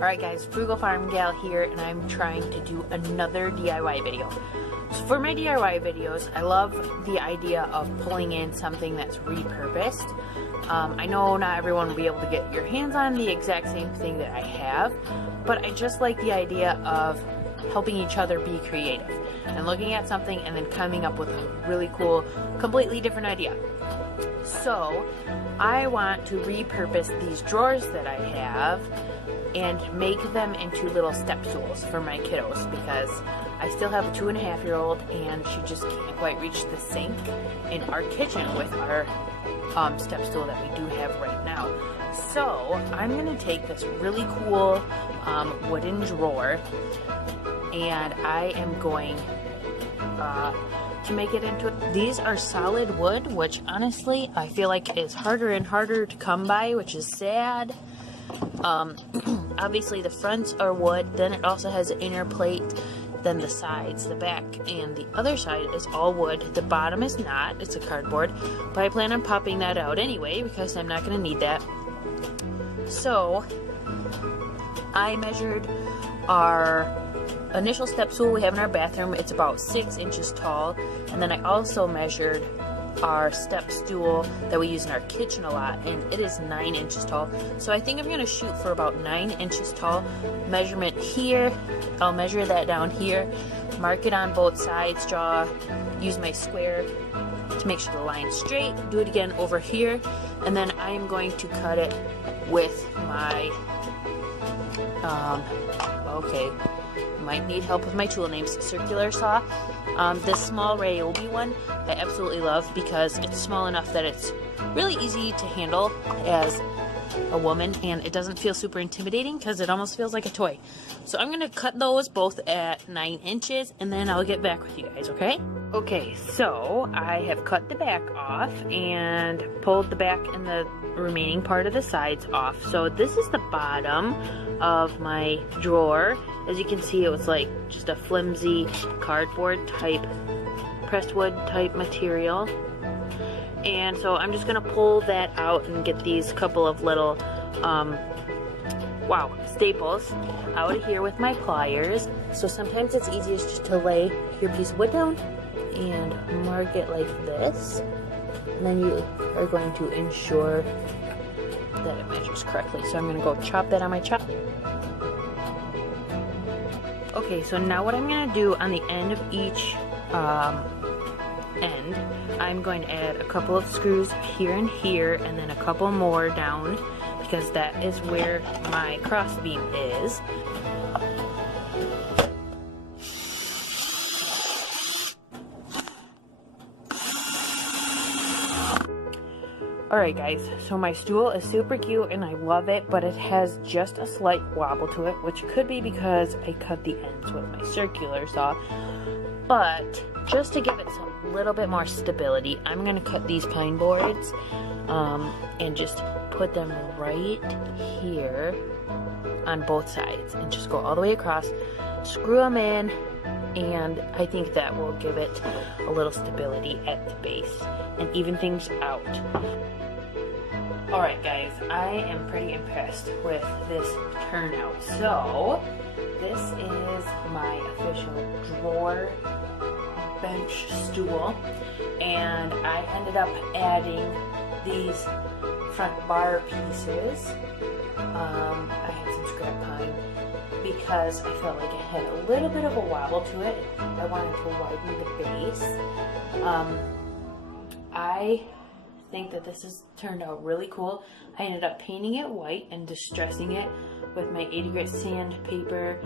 Alright guys, Frugal Farm Gal here, and I'm trying to do another DIY video. So for my DIY videos, I love the idea of pulling in something that's repurposed. I know not everyone will be able to get your hands on the exact same thing that I have, but I just like the idea of helping each other be creative and looking at something and then coming up with a really cool, completely different idea. So I want to repurpose these drawers that I have and make them into little step stools for my kiddos, because I still have a 2.5-year-old and she just can't quite reach the sink in our kitchen with our step stool that we do have right now. So I'm gonna take this really cool wooden drawer, and I am going to make it into these are solid wood, which honestly I feel like is harder and harder to come by, which is sad. Obviously the fronts are wood, then it also has an inner plate, then the sides, the back, and the other side is all wood. The bottom is not, it's a cardboard, but I plan on popping that out anyway because I'm not going to need that. So I measured our initial step stool we have in our bathroom. It's about 6 inches tall, and then I also measured our step stool that we use in our kitchen a lot, and it is 9 inches tall. So I think I'm going to shoot for about 9 inches tall. Measurement here, I'll measure that down here, mark it on both sides, use my square to make sure the line's straight, do it again over here, and then I am going to cut it with my, okay, might need help with my tool names, circular saw. This small Ryobi one I absolutely love because it's small enough that it's really easy to handle as a woman, and it doesn't feel super intimidating because it almost feels like a toy. So I'm going to cut those both at 9 inches, and then I'll get back with you guys, okay? Okay, so I have cut the back off and pulled the back and the remaining part of the sides off. So this is the bottom of my drawer. As you can see, it was like just a flimsy cardboard type, pressed wood type material. And so I'm just gonna pull that out and get these couple of little, staples out of here with my pliers. So sometimes it's easiest just to lay your piece of wood down and mark it like this. And then you are going to ensure that it measures correctly. So I'm gonna go chop that on my chop. Okay, so now what I'm gonna do on the end of each end, I'm going to add a couple of screws here and here, and then a couple more down, because that is where my cross beam is. Alright guys, so my stool is super cute and I love it, but it has just a slight wobble to it, which could be because I cut the ends with my circular saw. But just to give it some little bit more stability, I'm going to cut these pine boards and just put them right here on both sides and just go all the way across, screw them in, and I think that will give it a little stability at the base and even things out. Alright guys, I am pretty impressed with this turnout. So this is my official drawer bench stool, and I ended up adding these front bar pieces. I had some scrap pine because I felt like it had a little bit of a wobble to it. I wanted to widen the base. I think that this has turned out really cool. I ended up painting it white and distressing it with my 80 grit sandpaper.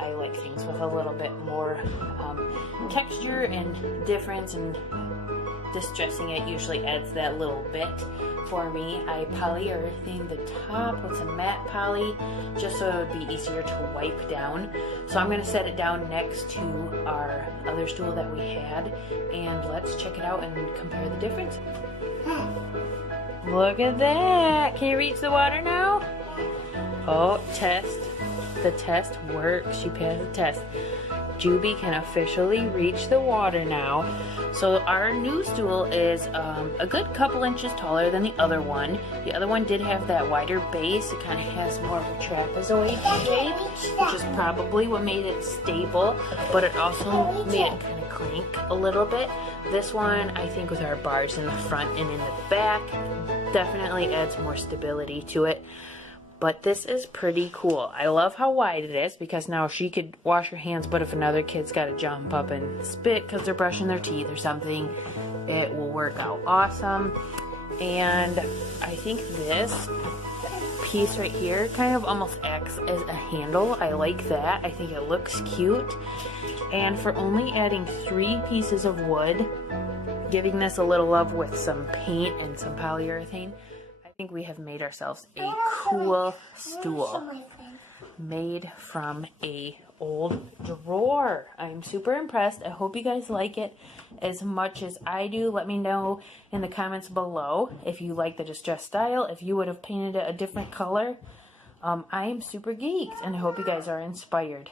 I like things with a little bit more texture and difference, and distressing it usually adds that little bit for me. I polyurethane the top with some matte poly just so it would be easier to wipe down. So I'm going to set it down next to our other stool that we had, and let's check it out and compare the difference. Look at that! Can you reach the water now? Oh, test. The test works. She passed the test. Juby can officially reach the water now. So our new stool is a good couple inches taller than the other one. The other one did have that wider base. It kind of has more of a trapezoid shape, which is probably what made it stable, but it also made it kind of crank a little bit. This one, I think with our bars in the front and in the back, definitely adds more stability to it. But this is pretty cool. I love how wide it is because now she could wash her hands, but if another kid's got to jump up and spit because they're brushing their teeth or something, it will work out awesome. And I think this piece right here kind of almost acts as a handle. I like that. I think it looks cute. And for only adding 3 pieces of wood, giving this a little love with some paint and some polyurethane, I think we have made ourselves a cool stool made from a old drawer. I'm super impressed. I hope you guys like it as much as I do. Let me know in the comments below if you like the distressed style, if you would have painted it a different color. I am super geeked and I hope you guys are inspired.